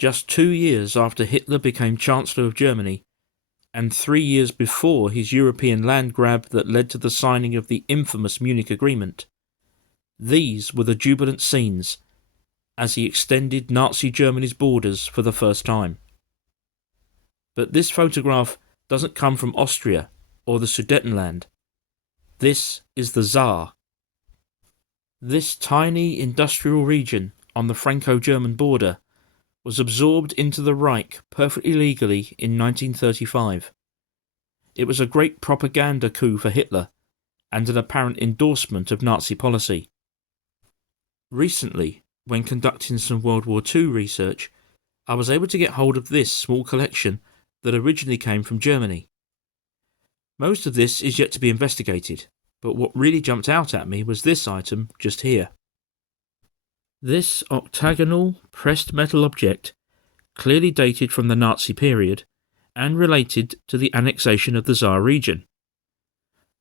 just 2 years after Hitler became Chancellor of Germany, and 3 years before his European land grab that led to the signing of the infamous Munich Agreement. These were the jubilant scenes as he extended Nazi Germany's borders for the first time. But this photograph doesn't come from Austria or the Sudetenland. This is the Saar. This tiny industrial region on the Franco-German border was absorbed into the Reich perfectly legally in 1935. It was a great propaganda coup for Hitler and an apparent endorsement of Nazi policy. Recently, when conducting some World War II research, I was able to get hold of this small collection that originally came from Germany. Most of this is yet to be investigated, but what really jumped out at me was this item just here. This octagonal pressed metal object, clearly dated from the Nazi period and related to the annexation of the Saar region.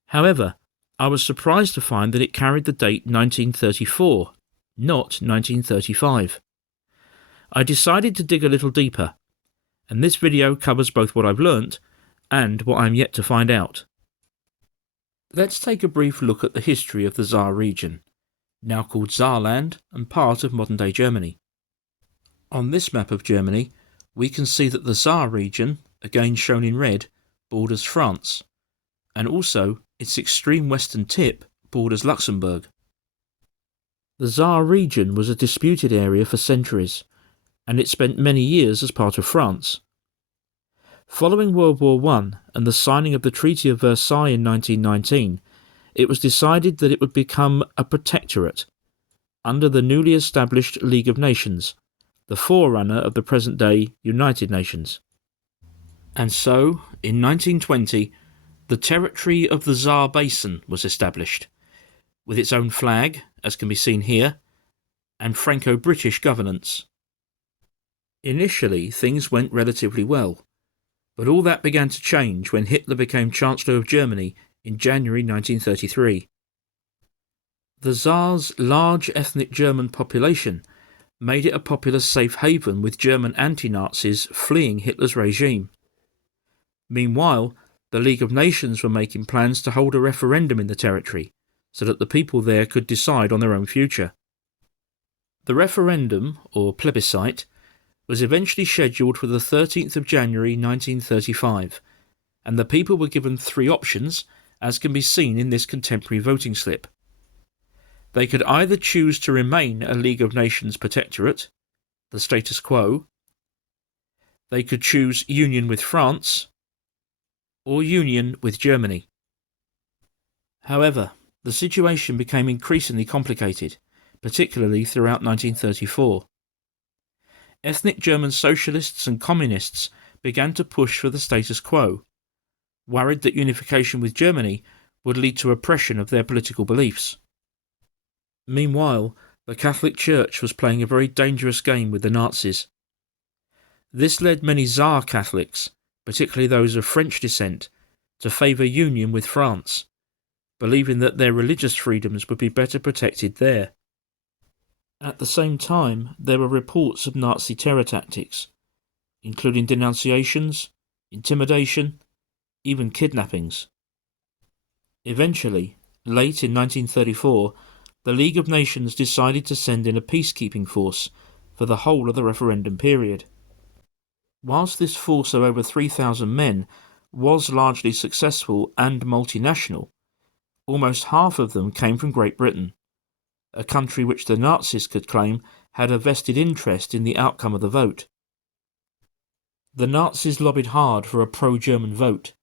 However, I was surprised to find that it carried the date 1934, not 1935. I decided to dig a little deeper, and this video covers both what I've learnt and what I'm yet to find out. Let's take a brief look at the history of the Saar region, now called Saarland and part of modern-day Germany. On this map of Germany, we can see that the Saar region, again shown in red, borders France, and also its extreme western tip borders Luxembourg. The Saar region was a disputed area for centuries, and it spent many years as part of France. Following World War I and the signing of the Treaty of Versailles in 1919, it was decided that it would become a protectorate under the newly established League of Nations, the forerunner of the present-day United Nations. And so, in 1920, the territory of the Saar Basin was established, with its own flag, as can be seen here, and Franco-British governance. Initially, things went relatively well, but all that began to change when Hitler became Chancellor of Germany in January 1933. The Saar's large ethnic German population made it a popular safe haven with German anti-Nazis fleeing Hitler's regime. Meanwhile, the League of Nations were making plans to hold a referendum in the territory so that the people there could decide on their own future. The referendum, or plebiscite, was eventually scheduled for the 13th of January 1935, and the people were given 3 options, as can be seen in this contemporary voting slip. They could either choose to remain a League of Nations protectorate, the status quo, they could choose union with France, or union with Germany. However, the situation became increasingly complicated, particularly throughout 1934. Ethnic German socialists and communists began to push for the status quo, worried that unification with Germany would lead to oppression of their political beliefs. Meanwhile, the Catholic Church was playing a very dangerous game with the Nazis. This led many Saar Catholics, particularly those of French descent, to favour union with France, believing that their religious freedoms would be better protected there. At the same time, there were reports of Nazi terror tactics, including denunciations, intimidation, even kidnappings. Eventually, late in 1934, the League of Nations decided to send in a peacekeeping force for the whole of the referendum period. Whilst this force of over 3,000 men was largely successful and multinational, almost half of them came from Great Britain, a country which the Nazis could claim had a vested interest in the outcome of the vote. The Nazis lobbied hard for a pro-German vote.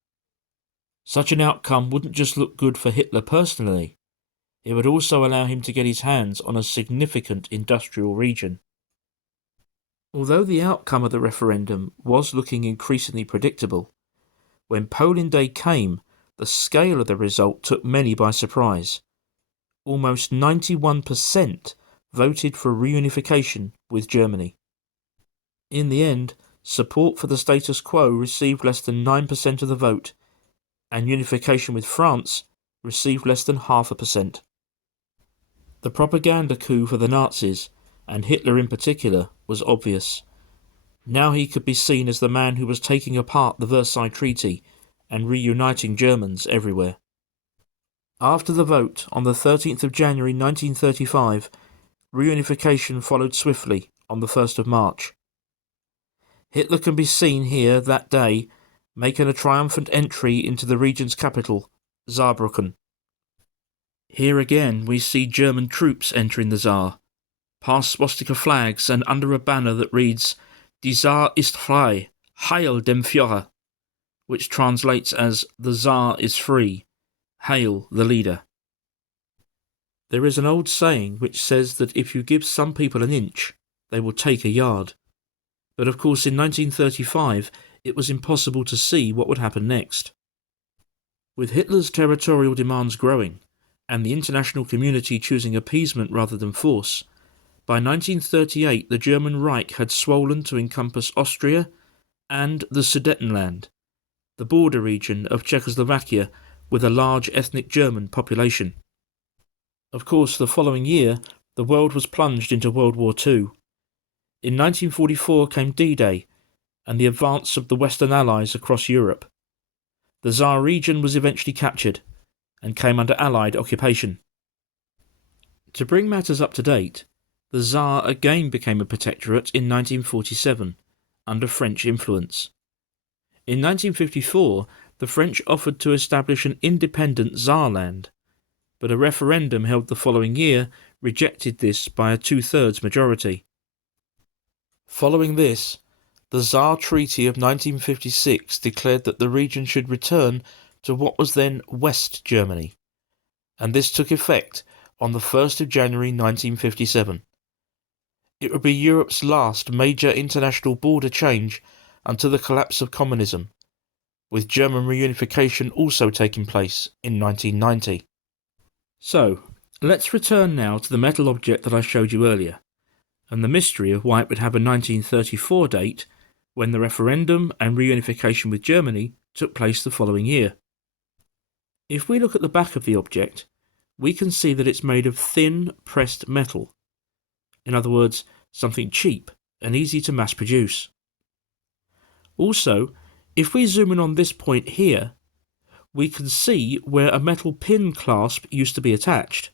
Such an outcome wouldn't just look good for Hitler personally, it would also allow him to get his hands on a significant industrial region. Although the outcome of the referendum was looking increasingly predictable, when polling day came, the scale of the result took many by surprise. Almost 91% voted for reunification with Germany. In the end, support for the status quo received less than 9% of the vote, and unification with France received less than 0.5%. The propaganda coup for the Nazis, and Hitler in particular, was obvious. Now he could be seen as the man who was taking apart the Versailles Treaty and reuniting Germans everywhere. After the vote on the 13th of January 1935, reunification followed swiftly on the 1st of March. Hitler can be seen here that day making a triumphant entry into the region's capital, Saarbrücken. Here again we see German troops entering the Saar, past swastika flags and under a banner that reads, "Die Saar ist frei, Heil dem Führer," which translates as, "The Saar is free, hail the leader." There is an old saying which says that if you give some people an inch, they will take a yard. But of course in 1935 it was impossible to see what would happen next. With Hitler's territorial demands growing, and the international community choosing appeasement rather than force, by 1938 the German Reich had swollen to encompass Austria and the Sudetenland, the border region of Czechoslovakia with a large ethnic German population. Of course, the following year, the world was plunged into World War II. In 1944 came D-Day and the advance of the Western Allies across Europe. The Saar region was eventually captured and came under Allied occupation. To bring matters up to date, the Saar again became a protectorate in 1947, under French influence. In 1954, the French offered to establish an independent Saarland, but a referendum held the following year rejected this by a 2/3 majority. Following this, the Saar Treaty of 1956 declared that the region should return to what was then West Germany, and this took effect on the 1st of January 1957. It would be Europe's last major international border change until the collapse of communism, with German reunification also taking place in 1990. So, let's return now to the metal object that I showed you earlier, and the mystery of why it would have a 1934 date when the referendum and reunification with Germany took place the following year. If we look at the back of the object, we can see that it's made of thin, pressed metal. In other words, something cheap and easy to mass produce. Also, if we zoom in on this point here, we can see where a metal pin clasp used to be attached.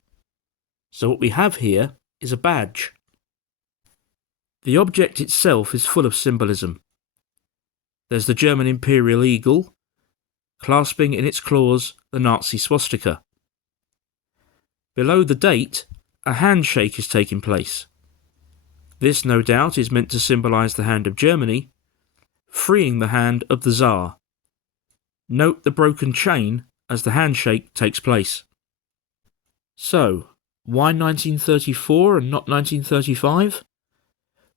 So what we have here is a badge. The object itself is full of symbolism. There's the German imperial eagle, clasping in its claws the Nazi swastika. Below the date, a handshake is taking place. This, no doubt, is meant to symbolise the hand of Germany, freeing the hand of the Tsar. Note the broken chain as the handshake takes place. So, why 1934 and not 1935?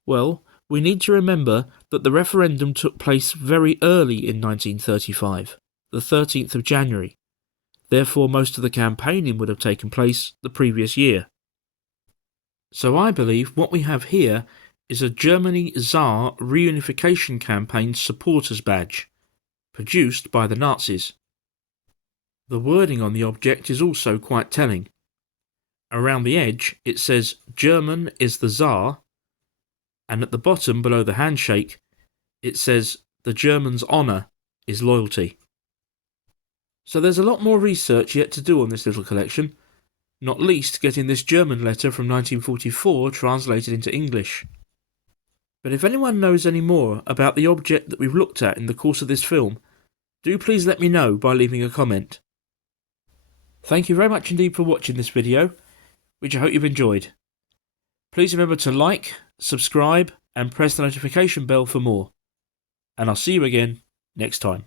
Well, we need to remember that the referendum took place very early in 1935, the 13th of January. Therefore, most of the campaigning would have taken place the previous year. So I believe what we have here is a Germany-Saar reunification campaign supporters badge, produced by the Nazis. The wording on the object is also quite telling. Around the edge it says "German is the Tsar," and at the bottom below the handshake it says "The German's honour is loyalty." So there's a lot more research yet to do on this little collection, not least getting this German letter from 1944 translated into English. But if anyone knows any more about the object that we've looked at in the course of this film, do please let me know by leaving a comment. Thank you very much indeed for watching this video, which I hope you've enjoyed. Please remember to like, subscribe and press the notification bell for more. And I'll see you again next time.